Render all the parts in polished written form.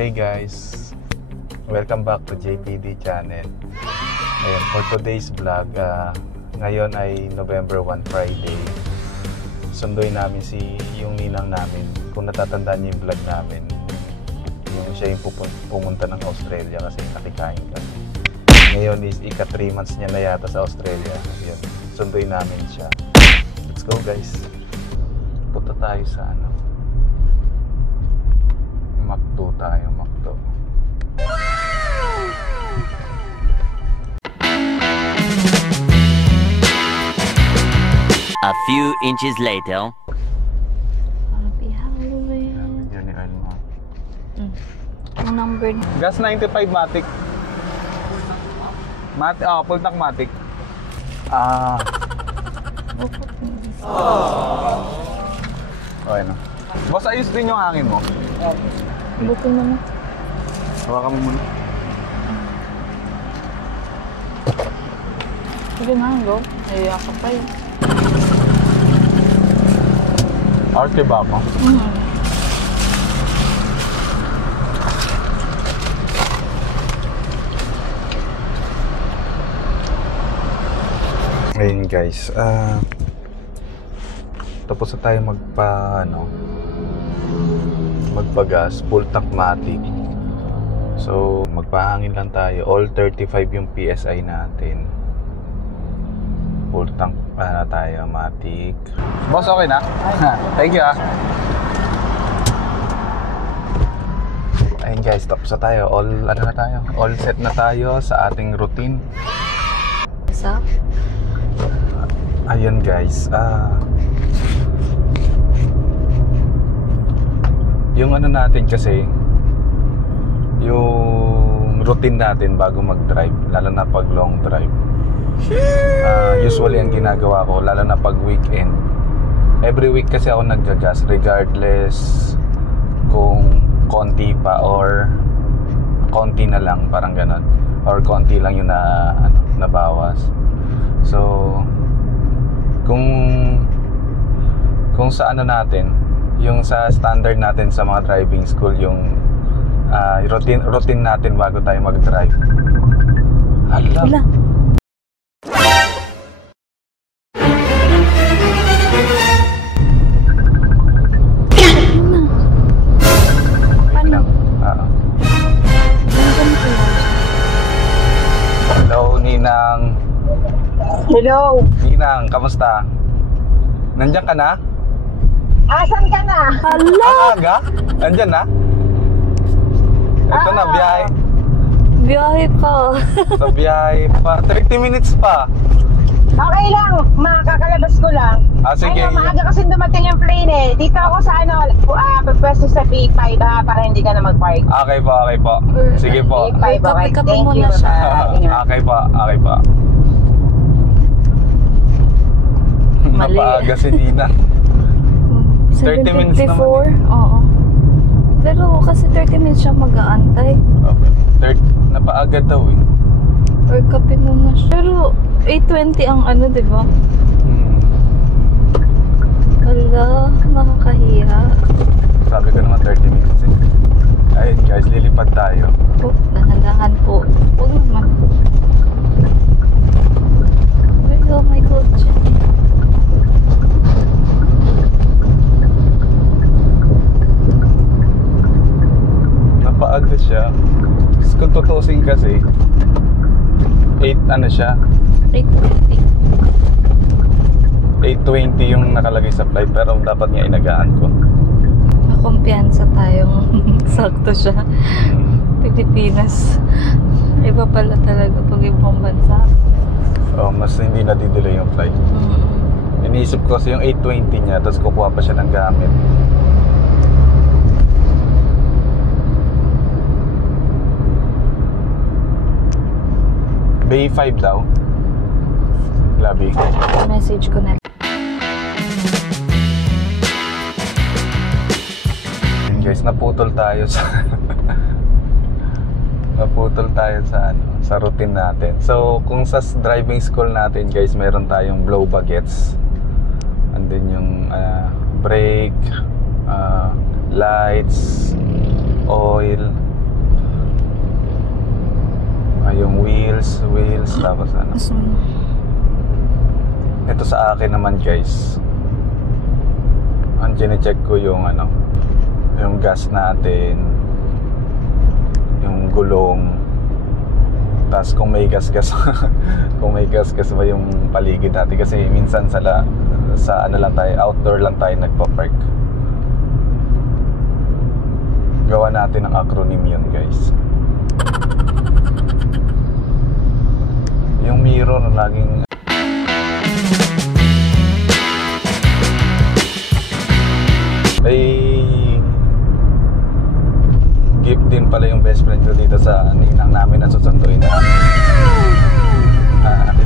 Hey guys, welcome back to JPD channel. Ayan, for today's vlog, ngayon ay November 1 Friday. Sunduin namin yung ninang namin. Kung natatandaan niyo yung vlog namin, yung siya yung pumunta ng Australia kasi nakikain kami. Ngayon is ika 3 months niya na yata sa Australia. Ayan, sunduin namin siya. Let's go guys. Punta tayo sa Macdo tayo, Macdo. A few inches later. Happy Halloween. Yan ni Alma. Ang number niya. Gas 95 Matic. Full tank Matic. Okay na. Boss, ayos din yung hangin mo. Buto naman. Hawakan mo muna. Sige na, go. Naiyak ka pa eh. Arte ba ako? Ayun guys, tapos na tayo magpagas, full tank matic. So magpahangin lang tayo, all 35 yung PSI natin. Full tank tayo matic. Boss, okay na? Thank you Ayun guys, tapos na tayo, all set na tayo sa ating routine. Isa? Ayun guys, yung natin kasi, yung routine natin bago mag-drive, lalo na pag long drive, usually ang ginagawa ko, lalo na pag weekend, every week kasi ako naggagas regardless kung konti pa or konti na lang, parang ganon, or konti lang yung nabawas. So kung sa natin, yung sa standard natin sa mga driving school, yung routine natin bago tayo mag-drive. Hala. Wala. Paano? Nandun ko lang. Hello, Ninang. Hello. Ninang, kamusta? Nandiyan ka na? Asan ka na? Hala! Ang aga? Nandiyan na? Ito na, biyahe. Biyahe pa. Sa biyahe pa. 30 minutes pa. Okay lang, makakalabas ko lang. Sige. Ayun, maaga kasi dumating yung plane eh. Dito ako sa pagpwesto sa P5 para hindi ka na mag-park. Okay po. Sige po. P5, okay. Kape-kape Thank muna you. siya. Okay po. Mali. Napaaga si Ninang. 30 minutes naman. 7:54? Oo. Pero kasi 30 minutes siya mag-aantay. Okay. Napaaga daw eh. Or kape muna siya. Pero 8:20 ang di ba? Hala, nakakahiya. Sabi ko naman 30 minutes eh. Ayun guys, lilipad tayo. Oh, dahan-dahan po. Huwag naman. Oh my God. Napaaga siya. Kung tutusin kasi 8 siya, 8:20. 8:20 yung nakalagay sa flight, pero dapat nga inagaan ko. Makumpiyansa tayong sakto siya. Pilipinas. Iba pala talaga pag ibang bansa. Mas hindi na-delay yung flight. Iniisip ko kasi yung 8:20 niya, tapos kukuha pa siya ng gamit. Bay 5 daw. Labi. Message ko na. Guys, naputol tayo sa routine natin. So, kung sa driving school natin, guys, meron tayong blow bagets. And then yung brake, lights, oil, Yung wheels, tapos ano. Ito sa akin naman guys. Ang chine-check ko yung ano, yung gas natin, yung gulong. Tapos kung may gas-gas kung may gas-gas ba yung paligid natin kasi minsan sa ano lang tayo, outdoor lang tayo nagpa-park. Gawa natin ng acronym yun guys. Yung mirror laging ay gift din pala yung best friend ko dito sa ninang namin na susunduin namin.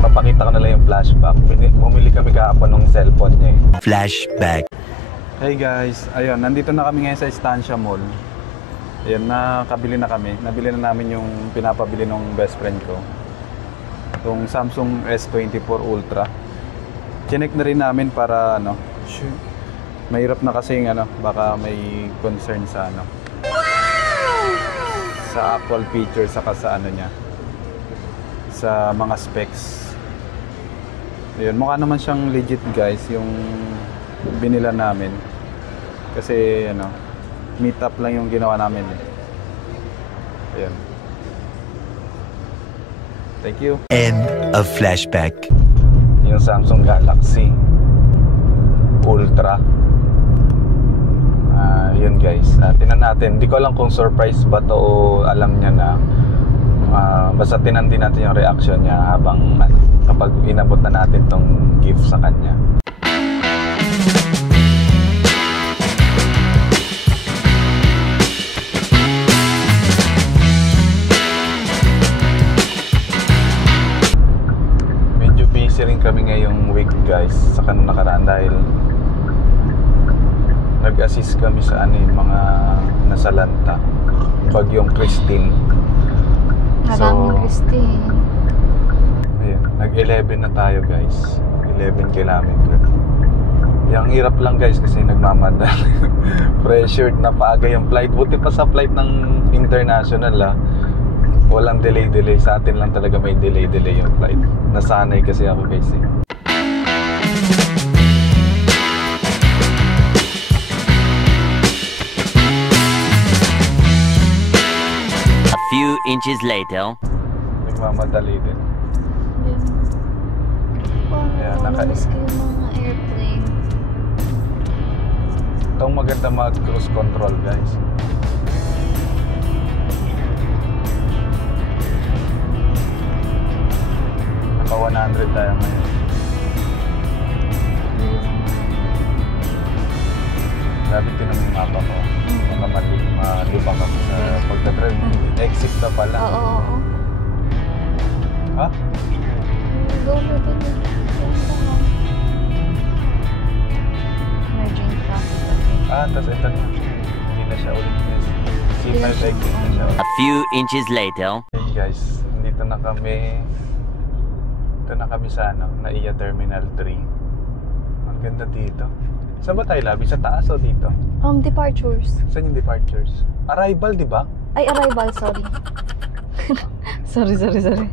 Ipapakita ko na lang yung flashback. Bumili kami kahapon ng cellphone niya eh. Flashback. Hey guys, ayun, nandito na kami ngayon sa Estancia Mall. Ayun, nakabili na kami. Nabili na namin yung pinapabili ng best friend ko. Yung Samsung S24 Ultra. Chinek na rin namin para ano, mahirap na kasi ano, baka may concern sa ano. Sa actual feature saka sa ano niya. Sa mga specs. Ayun, mukha naman siyang legit guys yung binila namin. Kasi ano, meet up lang yung ginawa namin eh. Ayun. Thank you. End of flashback. Yung Samsung Galaxy Ultra. Yun guys. Tinan natin. Hindi ko alam kung surprise ba to o alam niya na. Basta tinan din natin yung reaction niya habang kapag inabot na natin tong gift sa kanya. Medyo busy rin kami ngayong week guys sa kanong nakaraan dahil nag-assist kami sa mga nasalanta. Bagyong Christine. Maraming Christine. Ayun, nag-11 na tayo guys. 11 kilometer. Yung hirap lang guys kasi nagmamadali. Pressured na paaga yung flight. Buti pa sa flight ng international walang delay. Sa atin lang talaga may delay yung flight. Nasanay kasi ako guys eh. A few inches later. Nagmamadali din. Ayan, Nakamiss ko yung mga airplane. Itong maganda mag-cruise control guys. Naka 100 tayo ngayon. Sabi din naman yung mapa ko. Baka malibang ako sa pagdadrive. Exit na pala. Oo. Ha? Go na din. Merging traffic. Tapos ito na. Hindi na siya ulit. C5 exit na siya ulit. A few inches later. Hey guys, dito na kami. Dito na kami sa NAIA Terminal 3. Ang ganda dito. Saan ba tayo labi? Sa taas o dito? Departures. Saan yung departures? Arrival, di ba? Ay, arrival, sorry. sorry.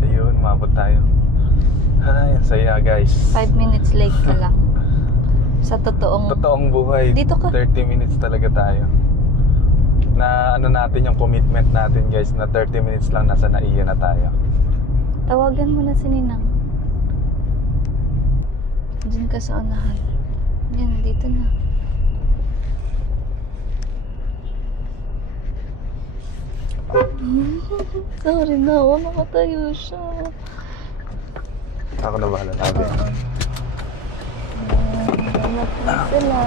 Ayun, umabot tayo. Ay, ang saya guys. 5 minutes late ka lang. Sa Totoong buhay. Dito ka. 30 minutes talaga tayo. Na natin yung commitment natin guys na 30 minutes lang nasa NAIA na tayo. Tawagan mo na si Ninang. Diyan ka sa unahan. Yan, dito na. Sorry na, nakatayo siya. Ako na bahala nabi. Hanap na sila.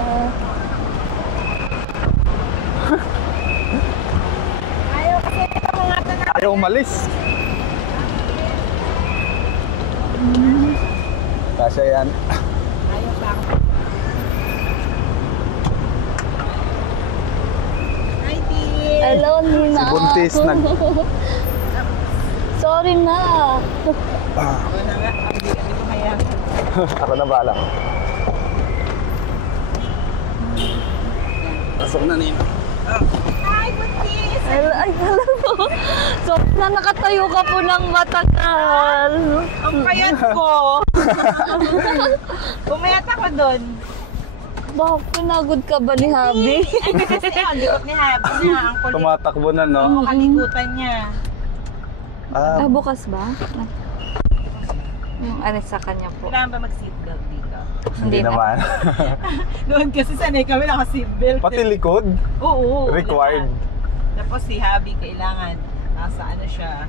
Ayaw umalis. Kasya yan. Hello, Nina. Si Buntis Sorry na. yan. Ako na bala. Pasok na Nina. Hi, buntis! Ay, alam mo. So, na nakatayo ka po ng matagal. Ang payat ko. Pumayat ako doon. Bakit pinagod ka ba ni Habi? Kasi ang likot ni Habi niya. Ang kulit. Tumatakbo na, no? Ang kalikutan niya. Ah, bukas ba? Yung ano sa kanya po. Kailangan ba mag-seatbelt dito? Hindi naman. Noon kasi sanay kami naka-seatbelt. Pati likod, Oo. required. lahat. Tapos si Habi kailangan nasa ano siya,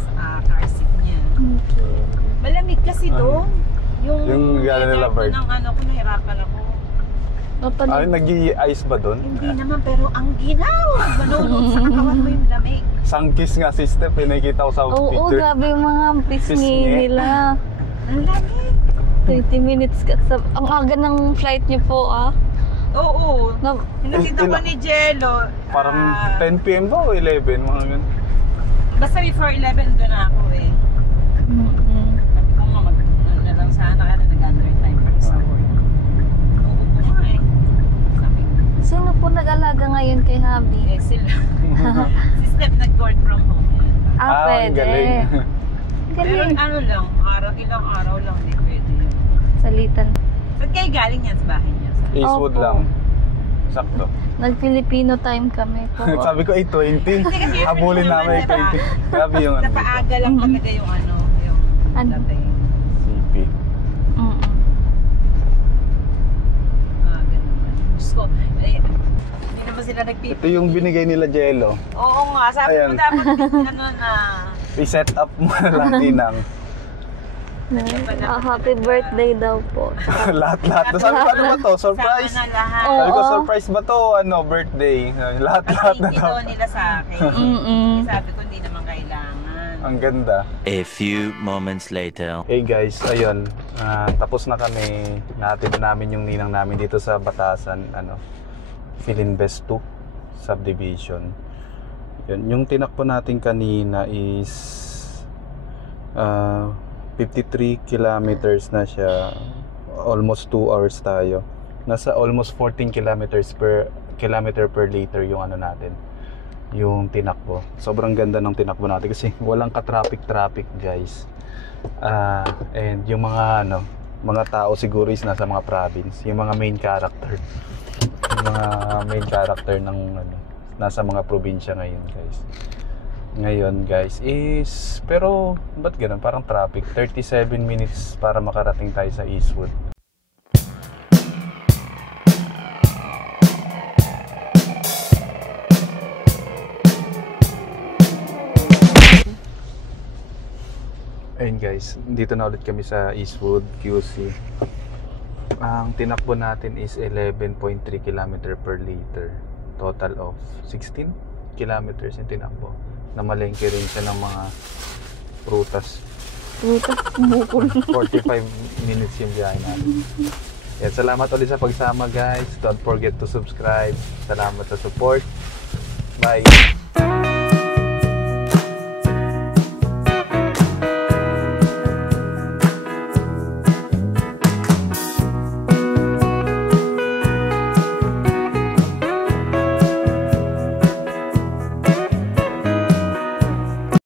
sa car seat niya. Okay. Malamig kasi doon. Yung gano'n nila, weather Bert. ng ano ko, nahirapan ako. Ay, nag-i-ice ba doon? Hindi naman, pero ang ginaw! Manunod sa katawan mo yung lamig. Sangkis nga si Steph, nakikita ko sa Oo, picture. grabe yung mga pisngi Pisngi. nila. Ang lamig! 20 minutes ka. Ang aga ng flight niyo po, ah. Oo. Na, Pinakita ko ni Jello. Parang 10 p.m. ba o 11? Mga ganun. Basta before 11 doon na ako eh. Kung ano na lang sana, kaya nag-under time pa sa work. Oo ko nga eh. Sabi ko, sino po nag-alaga ngayon kay Habi? eh sila. Si Steph nag-work from home. Ah, ang pwede. galing. Pero Galing. ano lang, ilang araw lang hindi pwede yun. Salitan. Saan kayo galing yan sa bahay niya? Eastwood Opo. lang. Sakto. Nag-Filipino time kami po. Sabi ko 8:20. Habulin namin 8:20. Grabe yung ano. Napaaga lang talaga yung ano, yung Ano? dating. CP. Mm-mm. Ganun. Diyos ko, eh, hindi naman sila nagpipili. Ito yung binigay nila Jello. Oo nga, sabi Ayan. ko dapat ano na. I-set up mo na lang Ninang. Happy birthday daw po. Lahat-lahat. Sabi ko, ano ba to? Surprise? Sama na lahat. Oo. Sabi ko, surprise ba to? Ano, birthday? Lahat-lahat na Pag daw. nila sa akin. Mm-mm. Sabi ko, hindi naman kailangan. Ang ganda. A few moments later. Hey guys, ayun, tapos na kami, natin namin yung ninang namin dito sa Batasan, Philinvest 2 subdivision. Yun, yung tinakbo natin kanina is 53 kilometers na siya, almost 2 hours tayo. Nasa almost 14 kilometers per kilometer per liter yung ano natin, yung tinakbo. Sobrang ganda ng tinakbo natin kasi walang ka-traffic guys. And yung mga tao siguro is nasa mga province, yung mga main character. Yung mga main character ng nasa mga probinsya ngayon guys is, pero ba't ganun, parang traffic, 37 minutes para makarating tayo sa Eastwood. Ayun guys, dito na ulit kami sa Eastwood QC. Ang tinakbo natin is 11.3 km per liter. Total of 16 kilometers yung tinakbo. Namalengke rin siya ng mga prutas. Putas, bukol. 45 minutes yung biyahe natin. Yan, salamat ulit sa pagsama guys. Don't forget to subscribe. Salamat sa support. Bye.